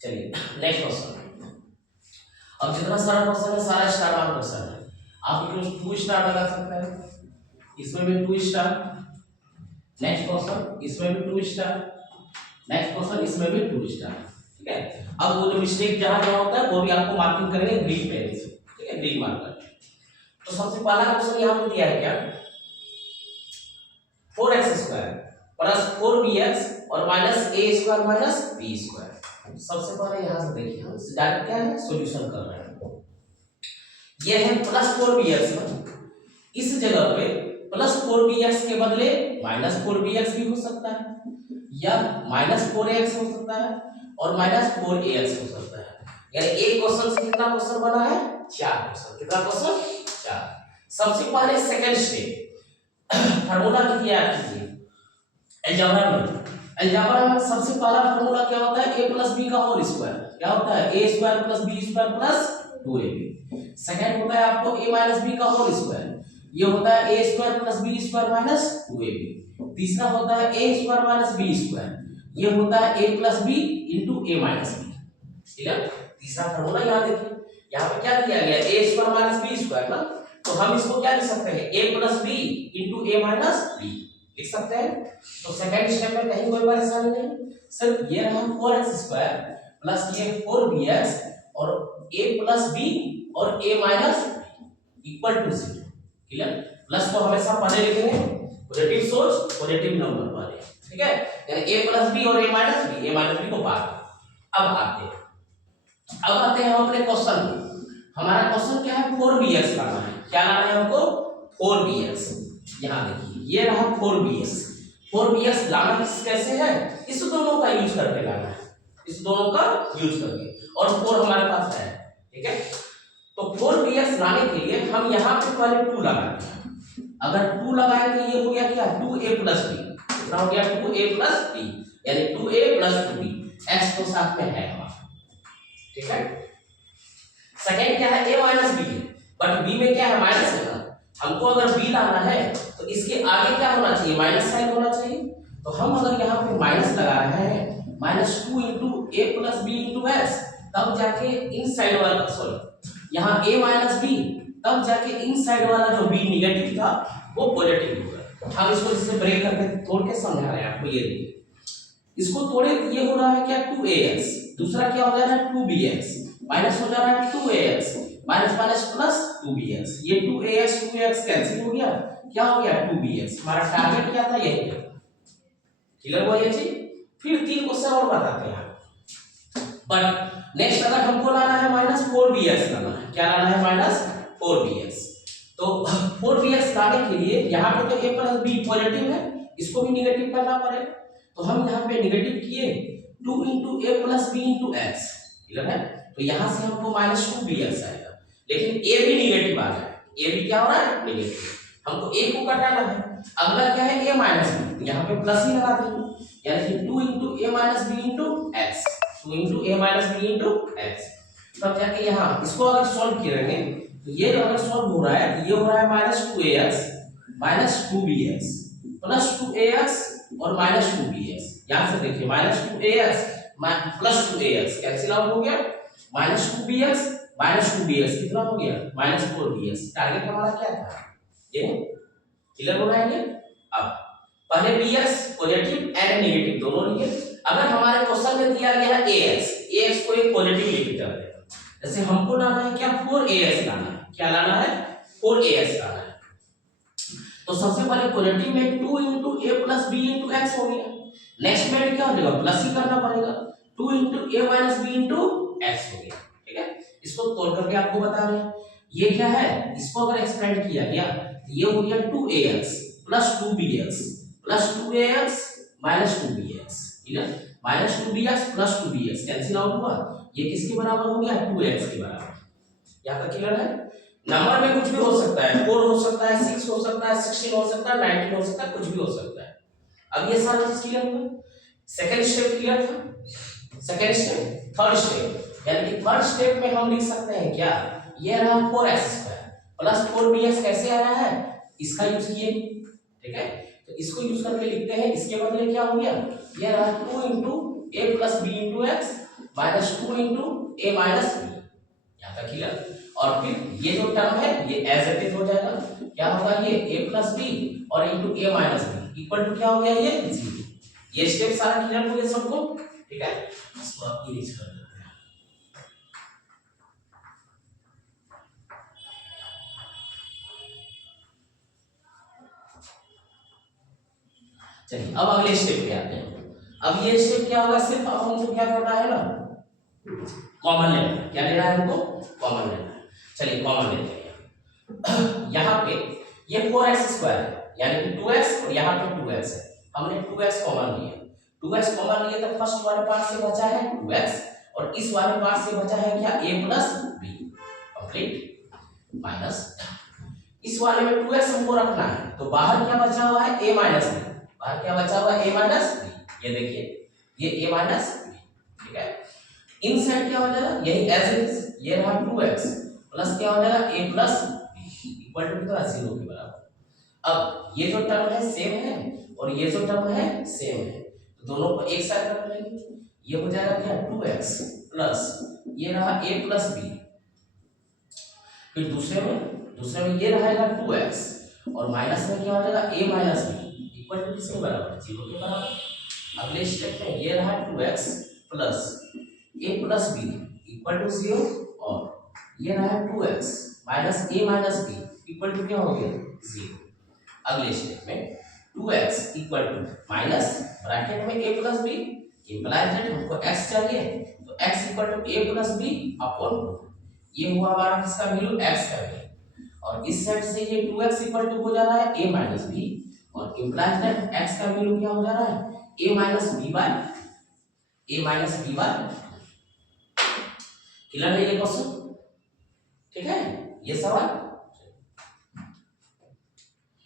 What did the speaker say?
चलिए next question. अब जितना सारा क्वेश्चन है सारा स्टार मार्क क्वेश्चन है। आप इसमें 2 स्टार लगा सकते हैं, इसमें भी 2 स्टार। नेक्स्ट क्वेश्चन इसमें भी 2 स्टार, नेक्स्ट क्वेश्चन इसमें भी 2 स्टार। ठीक है, अब वो जो मिस्टेक जहां जहां होता है वो भी आपको मार्किंग करेंगे ग्रीन पेन से। ठीक है, ग्रीन मार्कर। तो सबसे पहला क्वेश्चन यहां पे दिया है क्या, 4x² प्लस 4bx और माइनस a² माइनस b²। सबसे पहले यहां से देखिए, हम डायरेक्ट क्या है सॉल्यूशन कर रहे हैं। ये है प्लस 4bx में, इस जगह पे प्लस 4bx के बदले माइनस 4bx भी हो सकता है, या माइनस 4ax हो सकता है, और माइनस 4ax हो सकता है। यानी एक क्वेश्चन से कितना क्वेश्चन बना है, 4 क्वेश्चन। कितना क्वेश्चन, 4। सबसे पहले सेकंड स्टेप फार्मूला लिखिए आप कीजिए अलजेब्रा में। अलजेब्रा में सबसे पहला फार्मूला क्या होता है, a प्लस b का होल स्क्वायर। क्या होता है, a² plus b² plus 2ab। Second होता है आपको a माइनस b का होल स्क्वायर, ये होता है a² plus b² minus 2ab। तीसरा होता है a² माइनस b², ये होता है a plus b into a minus b। ठीक है, तीसरा फार्मूला यहाँ देखिए, यहाँ पे क्या दिया गया है, a² माइनस b² ना, तो हम इसको क्या लिख सकते हैं, a plus b into a minus b लिख सकते हैं। तो सेकंड स्टेप में कहीं कोई परेशानी नहीं, सिर्फ ये रहा 4x² प्लस ये 4bx और a प्लस b और a minus equal to 0। Clear, plus को हमेशा पहले लिखेंगे, पॉजिटिव सोर्स पॉजिटिव नंबर पहले। ठीक है, यानी a प्लस b और a माइनस b को बाद। अब आते हैं हम अपने क्वेश्चन में। हमारा क्वेश्चन क्या है, 4bx लाना है। क्या लाना है हमको, 4bx। यहाँ देखिए ये रहा 4bx लाना कैसे है, इस दोनों का यूज करके लाना है, इस दोनों का यूज करके, और 4 हमारे पास है। ठीक है, तो 4bx लाने के लिए हम यहाँ पे पहले 2 लगाते हैं। अगर 2 लगाए तो ये हो गया क्या, 2a प्लस b। कितना हो गया, 2a प्लस b, यानी 2a प्लस 2b। x तो साथ में है हमारा। ठीक है, सेकंड क्या है, a माइनस b है, बट b में क्या है, माइनस है ना। हमको अगर b लाना है तो इसके आगे क्या होना चाहिए, माइनस साइन होना चाहिए। तो हम अगर यहाँ पे माइनस लगा रहे हैं, -2 into a plus b into x, तब जाके इन साइड वाला, सॉरी यहाँ a माइनस b, तब जाके इन साइड वाला जो b निगेटिव था वो पॉजिटिव होगा। हम इसको जिससे ब्रेक करके तोड़ के समझा रहे हैं आपको, ये देखिए इसको तोड़े, ये हो रहा है क्या, 2ax, दूसरा क्या हो जा रहा है 2bx, माइनस हो जा रहा है 2ax, minus minus plus 2bx, ये 2ax कैंसिल हो गया, क्या हो गया 2bx। हमारा टारगेट क्या था, यही था। क्लियर हुआ ये चीज। फिर 3 क्वेश्चन और बताते हैं, बट नेक्स्ट अगर हमको लाना है -4bx लाना है। क्या लाना है, -4bx। तो 4bx लाने के लिए यहाँ पे तो a प्लस b पॉजिटिव है, इसको भी निगेटिव करना पड़ेगा। तो हम यहाँ पे निगेटिव किए, 2 into a plus b into x। Clear है, तो यहाँ से हमको -2bx आएगा, लेकिन a भी निगेटिव आ जाए, a भी क्या हो रहा है, निगेटिव। हमको a को घटाना है। अगला क्या है, a माइनस b, यहाँ पे प्लस ही लगा देंगे, यानी कि 2 into a minus b into x, 2 into a minus b into x। तब जाके यहाँ इसको अगर सॉल्व करेंगे तो ये अगर सॉल्व हो रहा है तो ये हो रहा है -2ax minus 2bx plus 2ax और माइनस 2bx। यहाँ से देखिए -2ax plus 2ax cancel out हो गया, -2bx माइनस 2bx कितना हो गया, -4bx। टारगेट हमारा क्या था, ये क्लियर हो रहा है। अब पहले bx पॉजिटिव एंड नेगेटिव दोनों लिए। अगर हमारे क्वेश्चन में दिया गया है ax को एक पॉजिटिव लिख देते हैं। जैसे हमको लाना है क्या, 4ax लाना है। क्या लाना है, 4ax लाना है। तो सबसे पहले पॉजिटिव में 2 into a plus b into x हो गया। नेक्स्ट में क्या हो जाएगा, प्लस ही करना पड़ेगा, 2 into a minus b into x हो गया। ठीक है, इसको तोड़ करके आपको बता रहे हैं ये क्या है। इसको अगर एक्सपेंड किया गया तो ये हो गया 2ax plus 2bx plus 2ax minus 2bx। ठीक है, minus 2bx plus 2bx cancel out हुआ, ये किसके बराबर हो गया, 2x के बराबर। यहाँ तक क्लियर है। नंबर में कुछ भी हो सकता है, 4 हो सकता है, 6 हो सकता है, 16 हो सकता है, 19 हो सकता है, कुछ भी हो सकता है। अब ये सारा चीज क्लियर हुआ। सेकंड स्टेप क्लियर था। सेकंड स्टेप, थर्ड स्टेप, यानी कि थर्ड स्टेप में हम लिख सकते हैं क्या, ये रहा 4x² प्लस 4bx कैसे आया है, इसका यूज किए। ठीक है, तो इसको यूज करके लिखते हैं। इसके बदले क्या हो गया, ये रहा 2 into a plus b into x -2 into A minus B, यहाँ तक क्लियर। और फिर ये जो टर्म है ये एज इट इज हो जाएगा, क्या होगा ये a प्लस बी और into A minus B equal to क्या हो गया ये 0। ये स्टेप सारा क्लियर हो गया सबको, ठीक है। इसको आप इरेज कर देते हैं। चलिए अब अगले स्टेप पे आते हैं। अब ये स्टेप क्या होगा, सिर्फ अब हमको क्या करना है ना, कॉमन लेना है। क्या लेना है हमको, कॉमन लेना है। चलिए कॉमन लेते हैं। यहाँ पे ये 4x² है, यानी कि 2x और यहाँ पे 2x है। हमने 2x कॉमन लिया, 2x कॉमन लिए तो फर्स्ट वाले पार्ट से बचा है 2x और इस वाले पार्ट से बचा है क्या a plus B, complete. Minus इस वाले में 2x हमको रखना है, तो बाहर क्या बचा हुआ है a माइनस बी, बाहर क्या बचा हुआ है a माइनस बी, ये देखिए ये a माइनस बी, ठीक है। इन साइड क्या हो जाएगा, यही एज इट इज, ये रहा 2x प्लस क्या हो जाएगा a plus B equal to कितना 0 के बराबर। अब ये जो टर्म है सेम है और ये जो टर्म है सेम है, तो दोनों को एक साइड रख लेंगे। ये हो जाएगा क्या 2x प्लस ये रहा a प्लस बी, फिर दूसरे में ये रहेगा 2x और माइनस में क्या हो जाएगा a minus B equal to किसके बराबर 0 के बराबर। अगले स्टेप में ये रहा 2x plus a plus B equal to 0 और ये रहा 2x minus a minus B equal to क्या हो गया 0। अगले स्टेप में 2x इक्वल टू माइनस ब्रैकेट में a plus B implies that हमको x चाहिए, तो x equal to a plus B upon 2, ये हुआ हमारा किसका वैल्यू x का वैल्यू। और इस साइड से ये 2x इक्वल टू हो जा रहा है a माइनस बी और इंप्लाइज दैट x का वैल्यू क्या हो जा रहा है a minus B by clear है ये क्वेश्चन, ठीक है। ये सवाल